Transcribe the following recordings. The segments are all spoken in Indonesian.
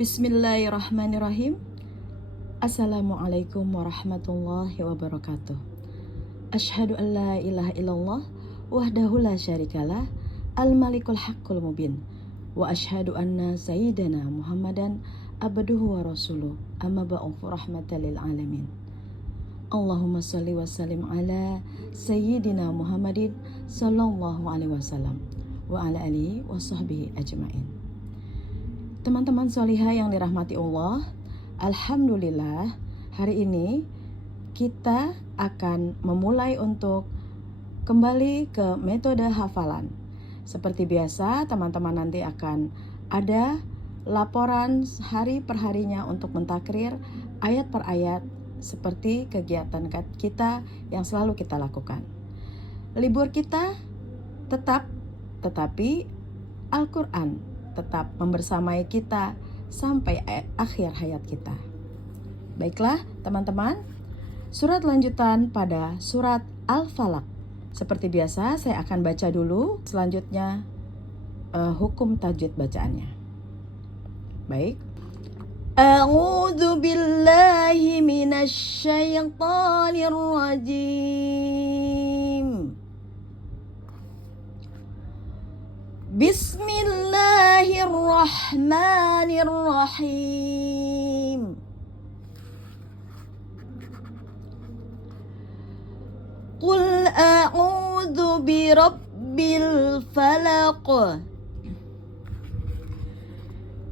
Bismillahirrahmanirrahim. Assalamualaikum warahmatullahi wabarakatuh. Asyhadu an la ilaha illallah wahdahu la syarikalah al-malikul haqqul mubin. Wa asyhadu anna sayyidana Muhammadan abduhu wa rasuluh amma ba'du rahmatan lil alamin. Allahumma shalli wa sallim ala sayyidina Muhammadin sallallahu alaihi wasallam wa ala alihi wa sahbihi ajmain. Teman-teman solihah yang dirahmati Allah, alhamdulillah hari ini kita akan memulai untuk kembali ke metode hafalan. Seperti biasa, teman-teman nanti akan ada laporan hari per harinya untuk mentakrir ayat per ayat seperti kegiatan kita yang selalu kita lakukan. Libur kita tetap, tetapi Al-Quran tetap membersamai kita sampai akhir hayat kita. Baiklah teman-teman, surat lanjutan pada surat Al-Falaq. Seperti biasa saya akan baca dulu, selanjutnya hukum tajwid bacaannya. Baik. A'udzu billahi minasy syaithanir rajim. Bismillahirrahmanirrahim. Qul a'udzu birabbil falaq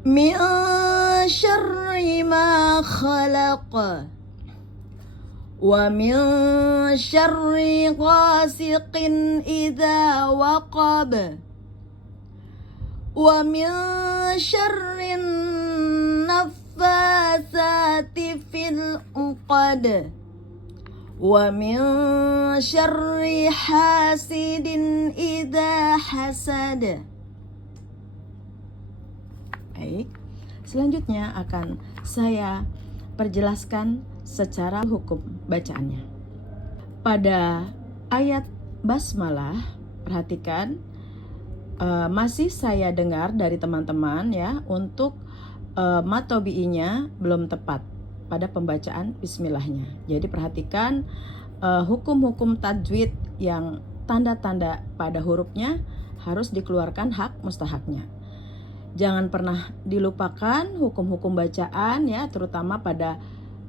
min syarri ma khalaq wa min syarri ghasiqin idza waqab wa min syarrin naffasati fil 'uqad wa min syarri hasidin idza hasad. Baik, selanjutnya akan saya perjelaskan secara hukum bacaannya. Pada ayat basmalah, perhatikan masih saya dengar dari teman-teman ya untuk matobi'inya belum tepat pada pembacaan bismillahnya. Jadi perhatikan hukum-hukum tajwid yang tanda-tanda pada hurufnya harus dikeluarkan hak mustahaknya. Jangan pernah dilupakan hukum-hukum bacaan ya, terutama pada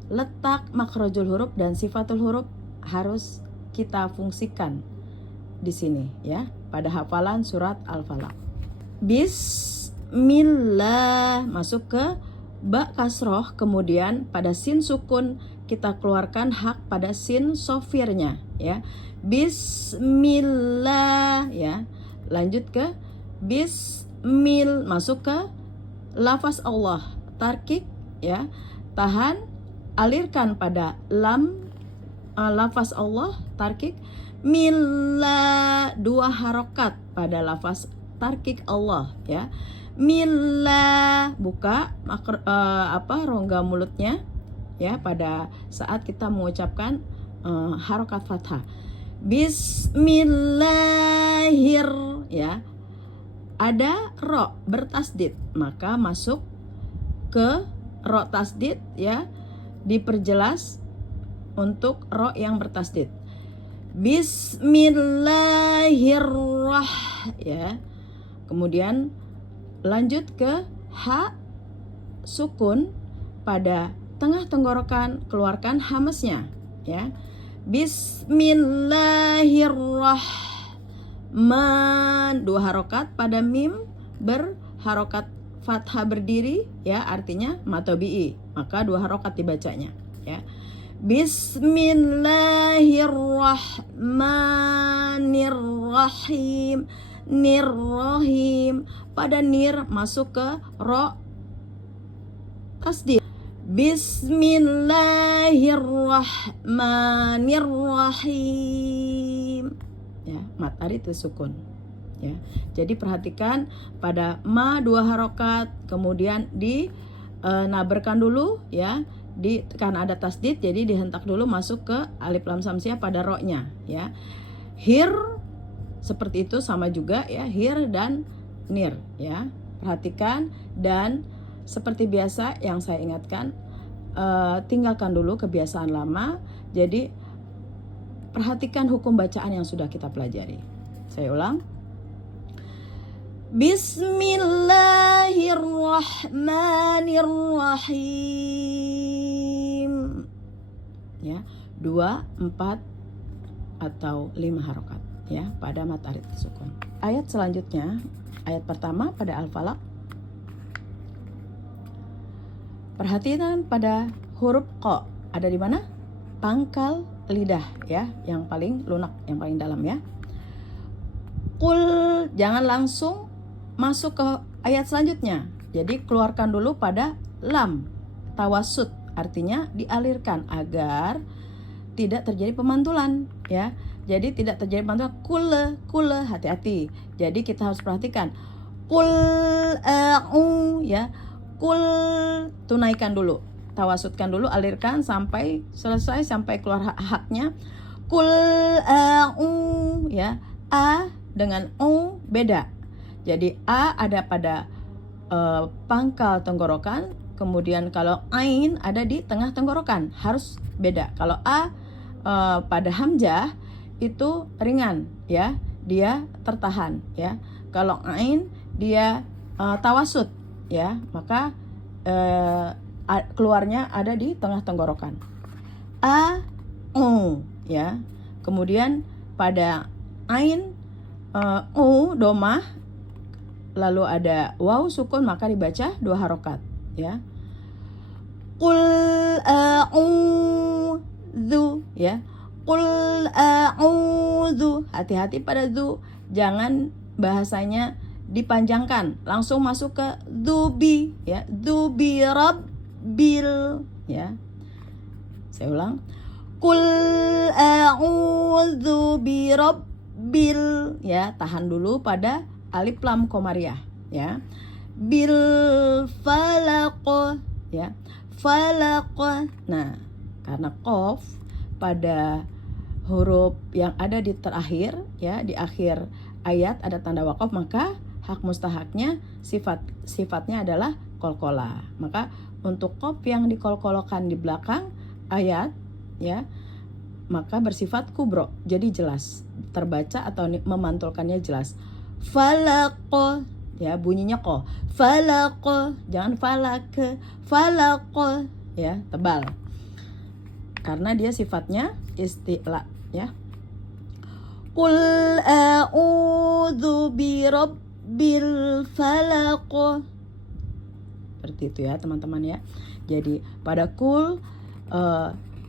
letak makhrajul huruf dan sifatul huruf harus kita fungsikan di sini ya pada hafalan surat Al-Falaq. Bismillah masuk ke ba kasroh, kemudian pada sin sukun kita keluarkan hak pada sin sofirnya ya. Bismillah ya. Lanjut ke bismil, masuk ke lafaz Allah, tarkik ya. Tahan, alirkan pada lam lafaz Allah, tarkik. Milla, dua harokat pada lafaz tarkik Allah ya. Milla, buka rongga mulutnya ya pada saat kita mengucapkan harokat fathah. Bismillahir ya. Ada ro bertasdid, maka masuk ke ro tasdid ya, diperjelas untuk ro yang bertasdid. Bismillahirrahmanirrahim ya. Kemudian lanjut ke ha sukun pada tengah tenggorokan, keluarkan hamesnya ya. Bismillahirrahman, dua harokat pada mim berharokat fathah berdiri ya, artinya matobi'i, maka dua harokat dibacanya ya. Bismillahirrahmanirrahim. Nirrahim, pada nir masuk ke ro tasdid. Bismillahirrahmanirrahim ya, mat ari itu sukun ya. Jadi perhatikan pada ma dua harokat, kemudian naberkan dulu ya, karena ada tasdid jadi dihentak dulu masuk ke alif lam samsiah pada ro-nya ya. Hir seperti itu sama juga ya, hir dan nir ya. Perhatikan, dan seperti biasa yang saya ingatkan, tinggalkan dulu kebiasaan lama. Jadi perhatikan hukum bacaan yang sudah kita pelajari. Saya ulang. Bismillahirrahmanirrahim. Ya, 2, 4 atau 5 harokat ya pada mad arid sukun. Ayat selanjutnya, ayat pertama pada Al-Falaq. Perhatikan pada huruf qa, ada di mana? Pangkal lidah ya, yang paling lunak, yang paling dalam ya. Qul, jangan langsung masuk ke ayat selanjutnya. Jadi keluarkan dulu pada lam, tawasud, artinya dialirkan agar tidak terjadi pemantulan ya. Jadi tidak terjadi pemantulan. Kule, hati-hati. Jadi kita harus perhatikan. Qul a'u ya. Kul, tunaikan dulu, tawasudkan dulu, alirkan sampai selesai, sampai keluar haknya. Kul a'u ya, a dengan u beda. Jadi a ada pada pangkal tenggorokan, kemudian kalau ain ada di tengah tenggorokan, harus beda. Kalau a pada hamzah itu ringan ya, dia tertahan ya. Kalau ain dia tawasud ya, maka keluarnya ada di tengah tenggorokan. A, u ya. Kemudian pada ain u domah, lalu ada waw sukun, maka dibaca 2 harokat ya. Qul a'udzu ya. Qul a'udzu, hati-hati pada dzu, jangan bahasanya dipanjangkan, langsung masuk ke dzubi ya, dzubi rabbil ya. Saya ulang. Qul a'udzu birabbil ya, tahan dulu pada alif lam komariah ya. Bil falaq ya, falaq. Nah, karena qaf pada huruf yang ada di terakhir ya, di akhir ayat ada tanda waqaf, maka hak mustahaknya sifatnya adalah kolkola. Maka untuk qaf yang dikolkolokan di belakang ayat ya, maka bersifat kubro, jadi jelas terbaca atau memantulkannya jelas. Falaq ya, bunyinya ko. Falaq, jangan falak, falaq ya, tebal. Karena dia sifatnya isti'la ya. Qul a'udzu birabbil falaq. Seperti itu ya teman-teman ya. Jadi pada qul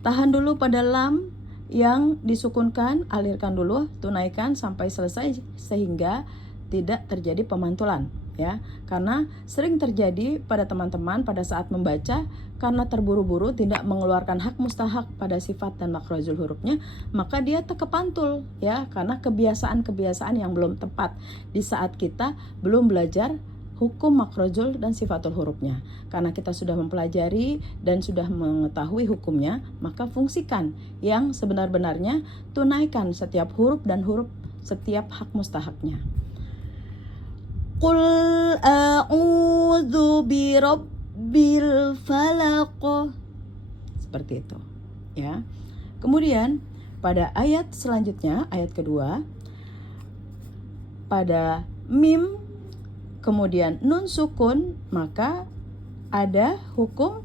tahan dulu pada lam yang disukunkan, alirkan dulu, tunaikan sampai selesai sehingga tidak terjadi pemantulan ya. Karena sering terjadi pada teman-teman pada saat membaca, karena terburu-buru tidak mengeluarkan hak mustahak pada sifat dan makrozul hurufnya, maka dia terkepantul ya, karena kebiasaan-kebiasaan yang belum tepat di saat kita belum belajar hukum makrozul dan sifatul hurufnya. Karena kita sudah mempelajari dan sudah mengetahui hukumnya, maka fungsikan yang sebenar-benarnya, tunaikan setiap huruf dan huruf setiap hak mustahaknya. Qul a'udzu birabbil falaq. Seperti itu ya. Kemudian pada ayat selanjutnya, ayat kedua, pada mim kemudian nun sukun, maka ada hukum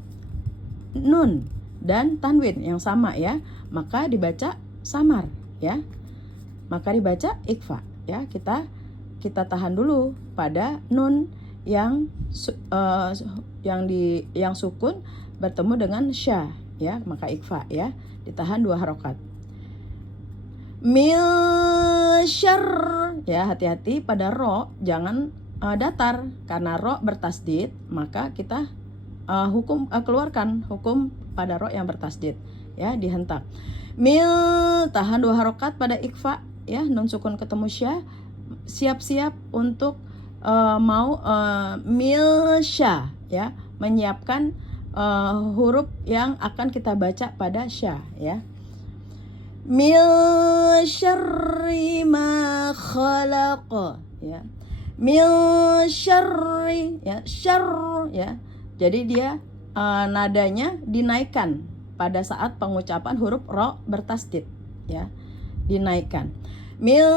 nun dan tanwin yang sama ya, maka dibaca samar ya, maka dibaca ikfa ya. Kita tahan dulu pada nun yang sukun bertemu dengan sya ya, maka ikfa ya, ditahan 2 harokat. Mil syarr ya, hati-hati pada ro, jangan datar, karena ro bertasdid, maka kita keluarkan hukum pada ro yang bertasdid ya, dihentak. Mil, tahan 2 harokat pada ikfa ya, nun sukun ketemu sya, siap-siap untuk mil sya ya, menyiapkan huruf yang akan kita baca pada sya ya. Mil syarri ma khalaq ya. Mil syarri ya, syarr ya, Jadi dia nadanya dinaikkan pada saat pengucapan huruf ro bertasdid, ya, dinaikkan. Min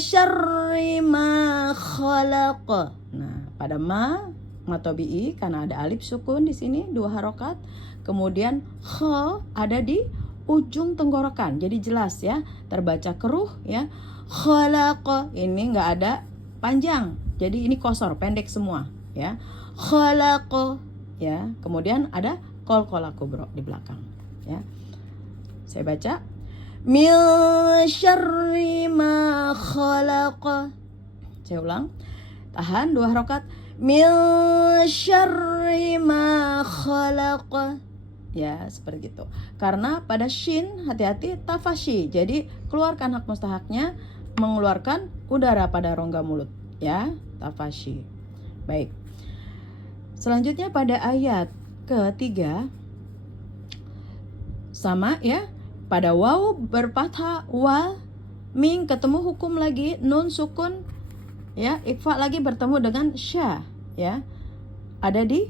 syarri ma khalaq. Nah, pada ma tabi'i karena ada alif sukun di sini 2 harokat. Kemudian kha ada di ujung tenggorokan. Jadi jelas ya, terbaca keruh ya. Khalaq ini enggak ada panjang. Jadi ini kosor, pendek semua ya. Khalaq ya. Kemudian ada qalqalah kubra di belakang ya. Saya baca min syarri ma khalaq. Saya ulang. Tahan 2 harokat. Min syarri ma khalaq. Ya, seperti itu. Karena pada shin hati-hati tafashi. Jadi keluarkan hak mustahaknya mengeluarkan udara pada rongga mulut ya, tafashi. Baik. Selanjutnya pada ayat ketiga sama ya. Pada waw berfathah wa, ming ketemu hukum lagi, nun sukun ya, ikfa lagi bertemu dengan sya ya. Ada di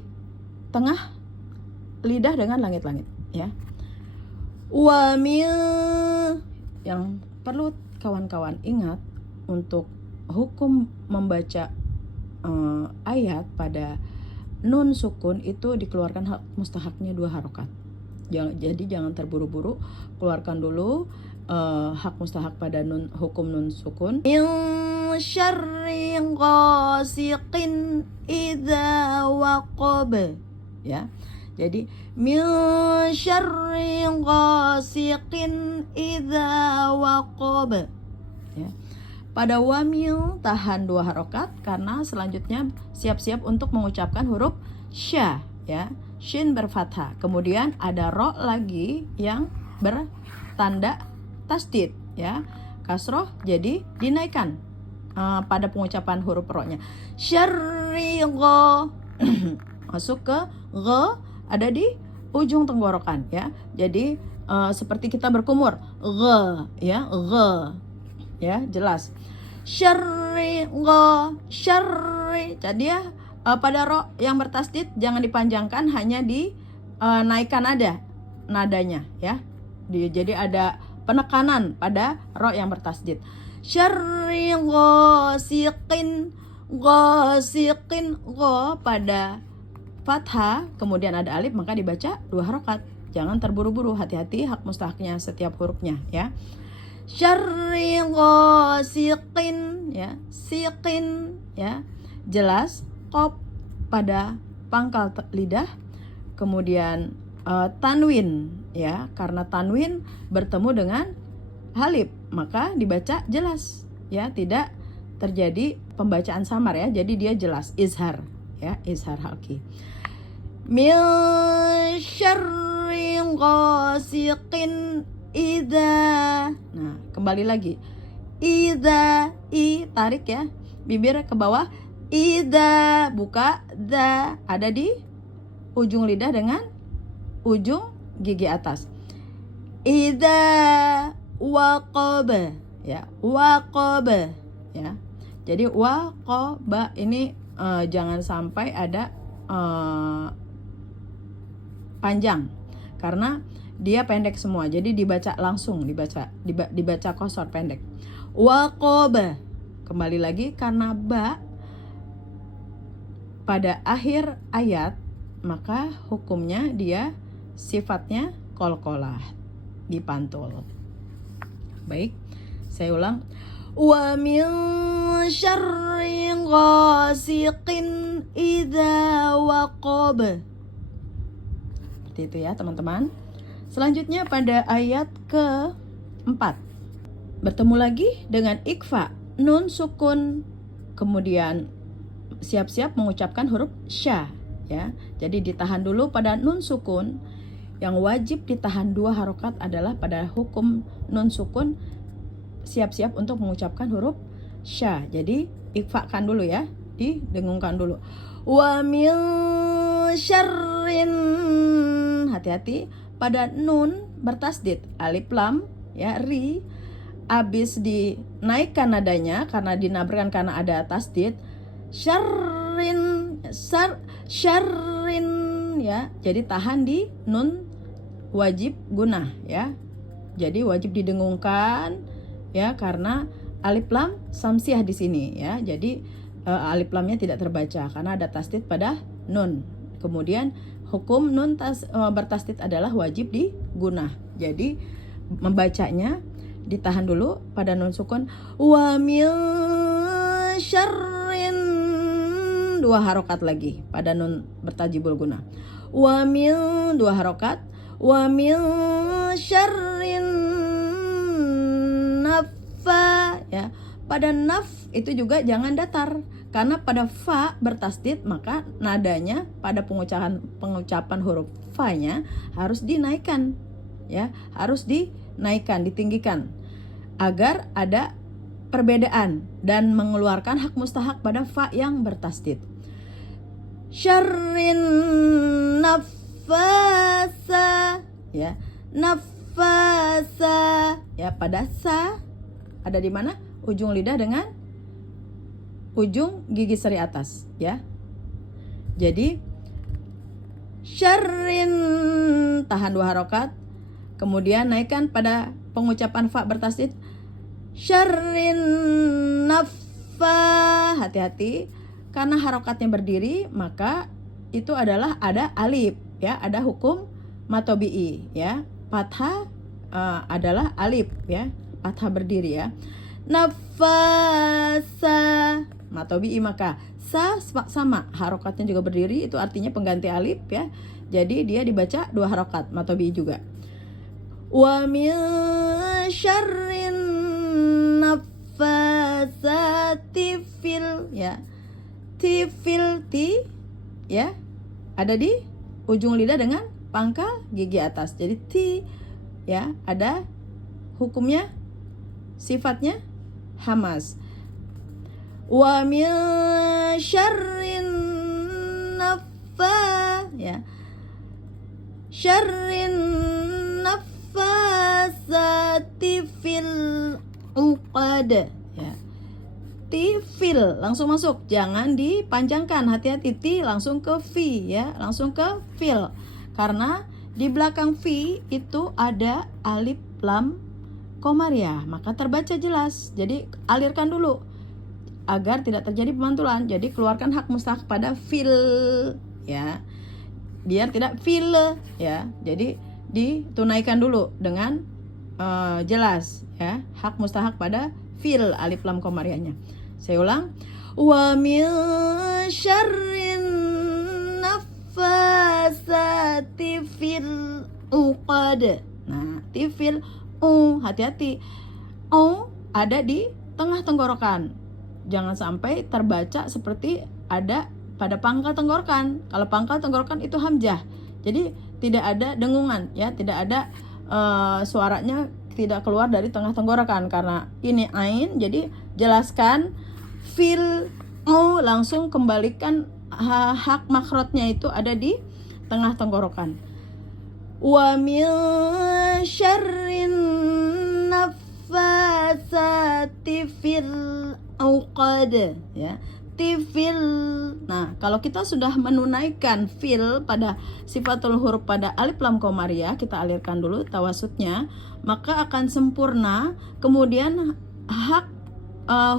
tengah lidah dengan langit-langit ya. Wa min, yang perlu kawan-kawan ingat untuk hukum membaca ayat pada nun sukun itu dikeluarkan hak mustahaknya 2 harokat. Jadi jangan terburu-buru, keluarkan dulu hak mustahak pada hukum nun sukun. Min syarri ghasiqin idza waqab ya. Jadi min syarri ghasiqin idza waqab ya. Pada wamil tahan 2 harokat karena selanjutnya siap-siap untuk mengucapkan huruf sya ya. Shin berfathah. Kemudian ada ro lagi yang bertanda tasdid ya. Kasroh jadi dinaikkan pada pengucapan huruf ro-nya. Syarri gha masuk ke gha ada di ujung tenggorokan ya. Jadi seperti kita berkumur gha ya, gha ya, jelas. Syarri gha, syarri. Jadi ya pada ro yang bertasdid jangan dipanjangkan, hanya dinaikkan nadanya ya. Jadi ada penekanan pada ro yang bertasdid. Syarri ghasiqin, ghasiqin, gha pada fathah kemudian ada alif maka dibaca 2 harokat. Jangan terburu-buru, hati-hati hak mustahaknya setiap hurufnya ya. Syarri ghasiqin ya, siqin ya, jelas. Qaf pada pangkal lidah. Kemudian tanwin ya, karena tanwin bertemu dengan halif maka dibaca jelas ya, tidak terjadi pembacaan samar ya, jadi dia jelas, izhar ya, izhar halki. Min syarri ghasiqin idza. Nah, kembali lagi. Idza, i tarik ya, bibir ke bawah. Idza, buka, za ada di ujung lidah dengan ujung gigi atas. Idza waqab ya, waqab ya. Jadi waqaba ini jangan sampai ada panjang karena dia pendek semua. Jadi dibaca langsung, dibaca kosor pendek. Waqaba. Kembali lagi karena ba pada akhir ayat maka hukumnya dia sifatnya qalqalah, dipantul. Baik, saya ulang. Wa min syarri ghasiqin idza waqab. Seperti itu ya teman-teman. Selanjutnya pada ayat ke-4 bertemu lagi dengan ikfa, nun sukun, kemudian siap-siap mengucapkan huruf sya ya. Jadi ditahan dulu pada nun sukun. Yang wajib ditahan 2 harokat adalah pada hukum nun sukun, siap-siap untuk mengucapkan huruf sya. Jadi ikfakan dulu ya, didengungkan dulu. Wa min syarrin, hati-hati pada nun bertasdid, alif lam ya, ri, abis dinaikkan nadanya karena dinabrakan karena ada tasdid. Syarrin, syarrin ya. Jadi tahan di nun wajib gunah ya. Jadi wajib didengungkan ya, karena alif lam samsiah di sini ya. Jadi alif lamnya tidak terbaca karena ada tasdid pada nun. Kemudian hukum nun bertasdid adalah wajib digunah. Jadi membacanya ditahan dulu pada nun sukun. Wa min syarrin, 2 harokat lagi pada nun bertajibul gunah. Wa min, 2 harokat. Wa min syarrin naffa ya. Pada naf itu juga jangan datar, karena pada fa bertasdid maka nadanya pada pengucapan huruf fa-nya harus dinaikkan ya, harus dinaikkan, ditinggikan agar ada perbedaan dan mengeluarkan hak mustahak pada fa yang bertasdid. Syarrin nafasa ya, nafasa ya, pada sa ada di mana? Ujung lidah dengan ujung gigi seri atas ya. Jadi syarrin tahan 2 harokat, kemudian naikkan pada pengucapan fa bertasdid. Syarrin naffa, hati-hati karena harokatnya berdiri maka itu adalah ada alif ya, ada hukum matobi'i ya. Fathah adalah alif ya, fathah berdiri ya. Nafasa matobi'i, maka sa sama harokatnya juga berdiri, itu artinya pengganti alif ya. Jadi dia dibaca 2 harokat matobi'i juga. Wa min syarrin nafasati fil ya, tifil ti ya, ada di ujung lidah dengan pangkal gigi atas. Jadi ti ya, ada hukumnya sifatnya hamas. Wa min syarrin naffa ya, syarrin naffasati fil uqad ya. Tifil langsung masuk, jangan dipanjangkan, hati-hati. Ti langsung ke fi ya, langsung ke fil, karena di belakang fi itu ada alif lam komariah, maka terbaca jelas. Jadi alirkan dulu agar tidak terjadi pemantulan. Jadi keluarkan hak mustahak pada fil ya, biar tidak fil ya. Jadi ditunaikan dulu dengan jelas ya, hak mustahak pada fil alif lam komariahnya. Saya ulang. Wa min syarrin naffasati fil uqad. Nah, tifil hati-hati. Ada di tengah tenggorokan. Jangan sampai terbaca seperti ada pada pangkal tenggorokan. Kalau pangkal tenggorokan itu hamzah. Jadi tidak ada dengungan ya, tidak ada suaranya tidak keluar dari tengah tenggorokan karena ini ain. Jadi jelaskan fil langsung kembalikan hak makrotnya itu ada di tengah tenggorokan. Wa min syarrin naffasati fil uqad ya, tifil. Nah, kalau kita sudah menunaikan fil pada sifatul huruf pada alif lam komariah, kita alirkan dulu tawasudnya, maka akan sempurna. Kemudian hak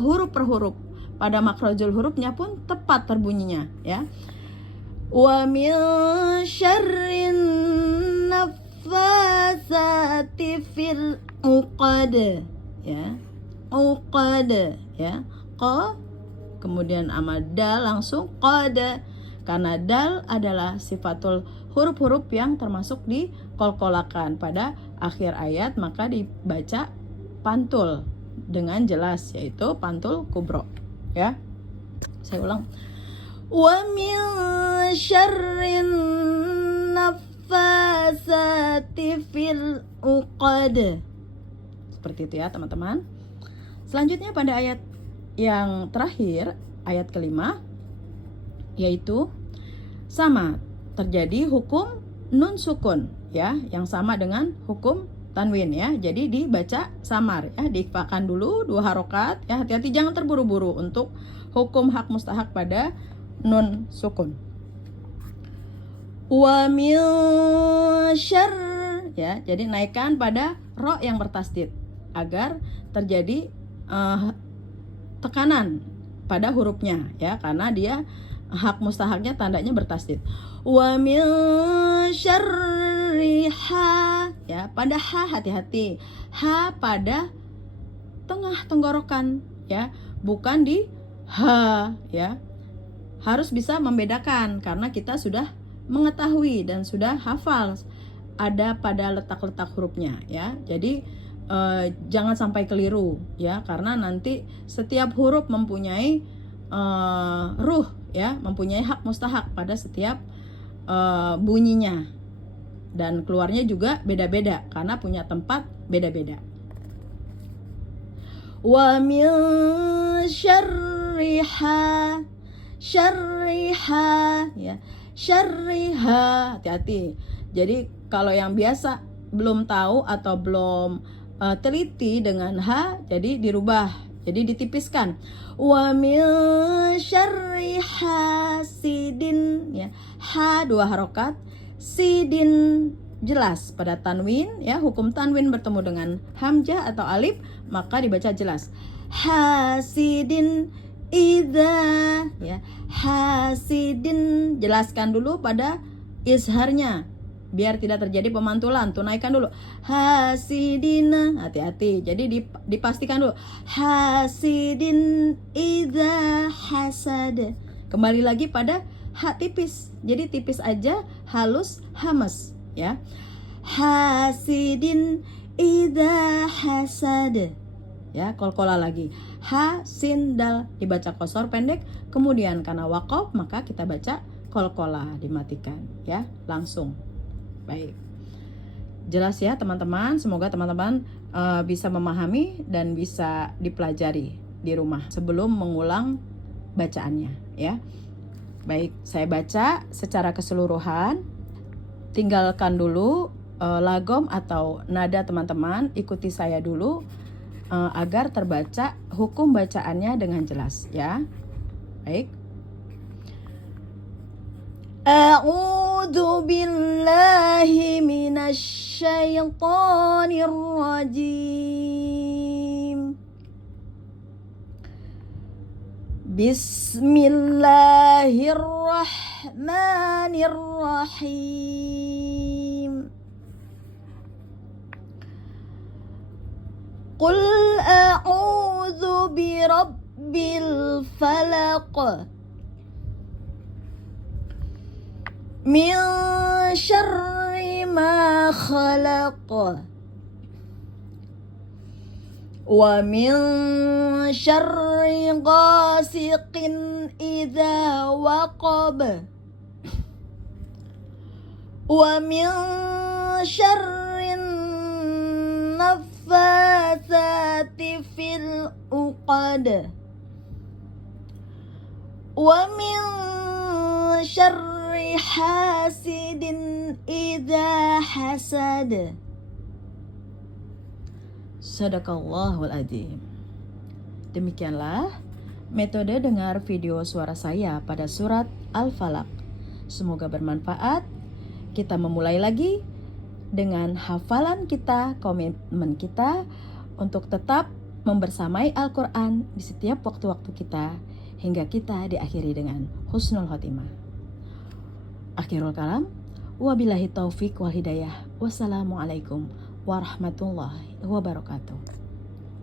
huruf per huruf pada makrojul hurufnya pun tepat terbunyinya ya. Wa min syarrin naffasati fil uqad ya, uqad ya, qa kemudian amal dal langsung qada, karena dal adalah sifatul huruf-huruf yang termasuk di kolkolakan pada akhir ayat, maka dibaca pantul dengan jelas, yaitu pantul kubro ya. Saya ulang. Wa min syarrin naffasati fil uqad. Seperti itu ya teman-teman. Selanjutnya pada ayat yang terakhir, ayat kelima, yaitu sama terjadi hukum nun sukun ya, yang sama dengan hukum tanwin ya. Jadi dibaca samar ya, diikhfakan dulu 2 harokat ya. Hati-hati jangan terburu-buru untuk hukum hak mustahak pada nun sukun. Wa min syarr, ya. Jadi naikkan pada ro yang bertasdid agar terjadi tekanan pada hurufnya, ya, karena dia hak mustahaknya tandanya bertasdid. Wa min syarri ha, ya, pada ha hati-hati. Ha pada tengah tenggorokan, ya, bukan di ha, ya. Harus bisa membedakan karena kita sudah mengetahui dan sudah hafal ada pada letak-letak hurufnya, ya. Jadi jangan sampai keliru, ya, karena nanti setiap huruf mempunyai ruh, ya, mempunyai hak mustahak pada setiap bunyinya, dan keluarnya juga beda-beda karena punya tempat beda-beda. Wa min syarriha, syarriha, ya, syarriha, hati-hati. Jadi kalau yang biasa belum tahu atau belum teliti dengan ha, jadi dirubah, jadi ditipiskan. Wa min syarri hasidin, ya, ha 2 harokat, sidin jelas pada tanwin, ya, hukum tanwin bertemu dengan hamzah atau alif maka dibaca jelas. Hasidin idza, ya, hasidin jelaskan dulu pada izharnya biar tidak terjadi pemantulan. Tunaikan dulu hasidina, hati-hati. Jadi dipastikan dulu hasidin idza hasad. Kembali lagi pada ha tipis. Jadi tipis aja, halus, hamas, ya. Hasidin idza hasad. Ya, qalqalah lagi. Ha sin dal dibaca qosor pendek, kemudian karena waqaf maka kita baca qalqalah, dimatikan, ya, langsung. Baik, jelas ya teman-teman. Semoga teman-teman bisa memahami dan bisa dipelajari di rumah sebelum mengulang bacaannya, ya. Baik, saya baca secara keseluruhan. Tinggalkan dulu lagom atau nada teman-teman, ikuti saya dulu agar terbaca hukum bacaannya dengan jelas, ya. Baik. A'udzu billahi minasy syaithanir rajim. Bismillahirrahmanirrahim. Qul a'udzu birabbil falaq min syarri ma khalaq wa min syarri ghasiqin idza waqab wa min syarri naffatsati fil uqad wa min syarri hasidin idza hasad. Sadaqallahul adzim. Demikianlah metode dengar video suara saya pada surat Al-Falaq. Semoga bermanfaat. Kita memulai lagi dengan hafalan kita, komitmen kita untuk tetap membersamai Al-Quran di setiap waktu-waktu kita hingga kita diakhiri dengan husnul khotimah. Akhirul kalam, wabillahi taufik wal hidayah. Wassalamualaikum warahmatullahi wabarakatuh.